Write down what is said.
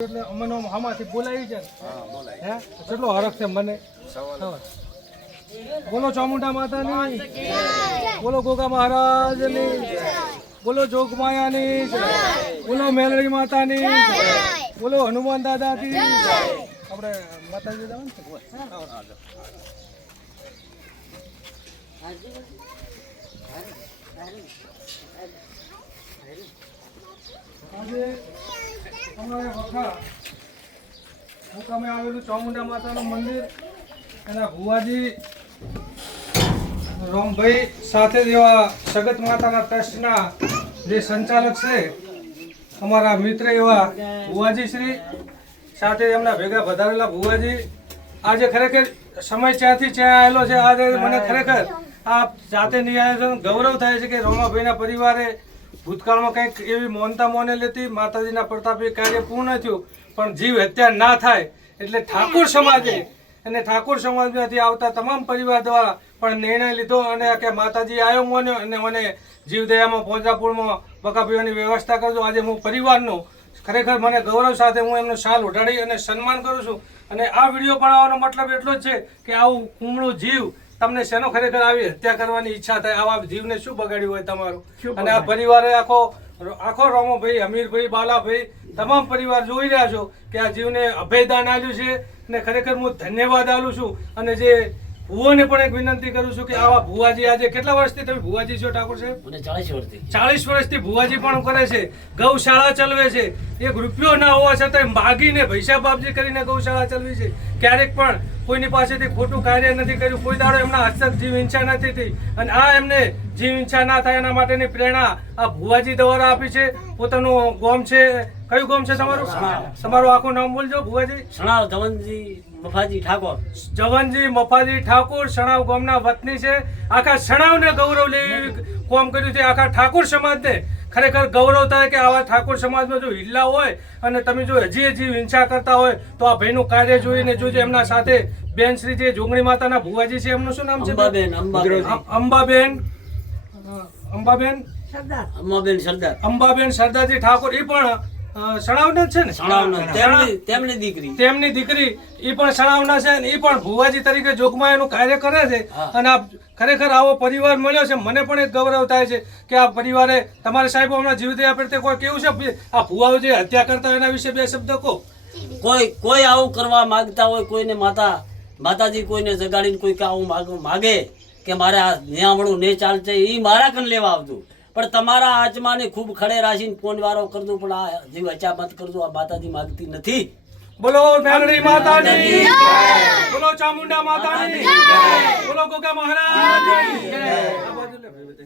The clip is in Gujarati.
એટલે અમને આમ આમાંથી બોલાવી છે હા બોલાય હે? કેટલો હરખ છે મને? બોલો ચામુંડા માતાની. બોલો ગોગા મહારાજની. બોલો જોગમાયાની બોલો મેલરી માતાની. બોલો હનુમાન દાદાની. આપણે માતાજી જવાનું છે? આજે અમારે વખા મુકામે આવેલું ચામુંડા માતાનું મંદિર, એના ભુવાજી, રોમભાઈ સાથે એવા સગત માતાના ટ્રસ્ટના જે સંચાલક છે, અમારા મિત્ર એવા ભુવાજી શ્રી, સાથે એમના ભેગા વધારેલા ભુવાજી, આજે ખરેખર સમય ત્યાંથી ત્યાં આવેલો છે, આજે મને ખરેખર આ જાતે નિયાય ગૌરવ થાય છે કે રોમાભાઈના પરિવારે ભૂતકાળમાં કંઈક એવી મોનતા મોને લેતી માતાજીના પ્રતાપે કાર્ય પૂર્ણ થયું, પણ જીવ હત્યા ના થાય એટલે ઠાકોર સમાજે અને ઠાકોર સમાજમાંથી આવતા તમામ પરિવાર દ્વારા પણ નિર્ણય લીધો અને કે માતાજી આવ્યો મોન્યો અને મને જીવદયામાં ફોજાપુરમાં બકા પીવાની વ્યવસ્થા કરજો. આજે હું પરિવારનો ખરેખર મને ગૌરવ સાથે હું એમનો શાલ ઉઢાડી અને સન્માન કરું છું. અને આ વીડિયો બનાવવાનો મતલબ એટલો જ છે કે આવું કુમળું જીવ તમને શેનો ખરેખર આવી હત્યા કરવાની ઈચ્છા થાય આવા જીવને શું બગાડ્યું હોય તમારું? અને આ પરિવારે આખો આખો રોમોભાઈ અમીરભાઈ બાલાભાઈ તમામ પરિવાર જોઈ રહ્યા છો કે આ જીવને અભયદાન આપ્યું છે. અને ખરેખર હું ધન્યવાદ આલું છું. અને જે ભુવોને પણ એક વિનંતી કરું છું કે આવા ભુવાજી આજે કેટલા વર્ષથી તમે ભુવાજી છો ઠાકોર સાહેબ? મને ચાલીસ વર્ષથી. ચાલીસ વર્ષથી ભુવાજી પણ કરે છે ગૌશાળા ચલાવે છે એક રૂપિયો ના હોવા છતાં માગીને ભૈસા બાપજી કરીને ગૌશાળા ચલાવી છે. ક્યારેક પણ કોઈની પાસેથી ખોટું કાર્ય નથી કર્યું કોઈ દાડો એમના હસ્તક જીવ ઈચ્છા નથી થઈ. અને આ એમને જીવ ઈચ્છા ના થાય એના માટેની પ્રેરણા આ ભુવાજી દ્વારા આપી છે. પોતાનું ગોમ છે કયું ગોમ છે તમારું? તમારું આખું નામ બોલજો ભુવાજી. સણાવ ધવનજી મફાજી ઠાકોર. જવનજી મફાજી ઠાકોર શણાવ ગામના વતની છે. આખા શણાવને ગૌરવ લેવી કોમ કર્યું છે. આખા ઠાકોર સમાજને ખરેખર ગૌરવ થાય કે આવા ઠાકોર સમાજમાં જો હિલ્લા હોય અને તમે જો હજી હજી હિંસા કરતા હોય તો આ ભાઈનું કાર્ય જોઈને જોજો. એમના સાથે બેન શ્રી જે જોગણી માતાના ભુવાજી છે એમનું શું નામ છે અંબાબેન અંબાબેન. અંબાબેન. સરદાર. અંબાબેન સરદાર. અંબાબેન સરદારજી ઠાકોર. એ પણ સણાવના છે ને? સણાવનો તેમની તેમની દીકરી. તેમની દીકરી. એ પણ સણાવના છે ને એ પણ ભુવાજી તરીકે જોગમાં એનું કાર્ય કરે છે. અને આ ખરેખર આવો પરિવાર મળ્યો છે મને પણ એક ગૌરવ થાય છે કે આ પરિવારે તમારે સાહેબ હમણાં જીવદયા પ્રત્યે કોઈ કેવું છે? આ ભુવાઓ જે હત્યા કરતા હોય એના વિશે બે શબ્દ કહો. કોઈ કોઈ આવું કરવા માંગતા હોય કોઈને માતા માતાજી કોઈને જગાડીને કોઈ આવું માગ- માગે કે મારે આ નિયામણું ને ચાલશે એ મારા કન લેવા આવતું પણ તમારા આત્માને ખૂબ ખડે રાખીને ફોન વારો કરજો પણ આ જે વચા મત કરજો આ માતાજી માગતી નથી. બોલો મેલડી માતાની બોલો ચામુંડા માતાની બોલો ગોગા મહારાજ.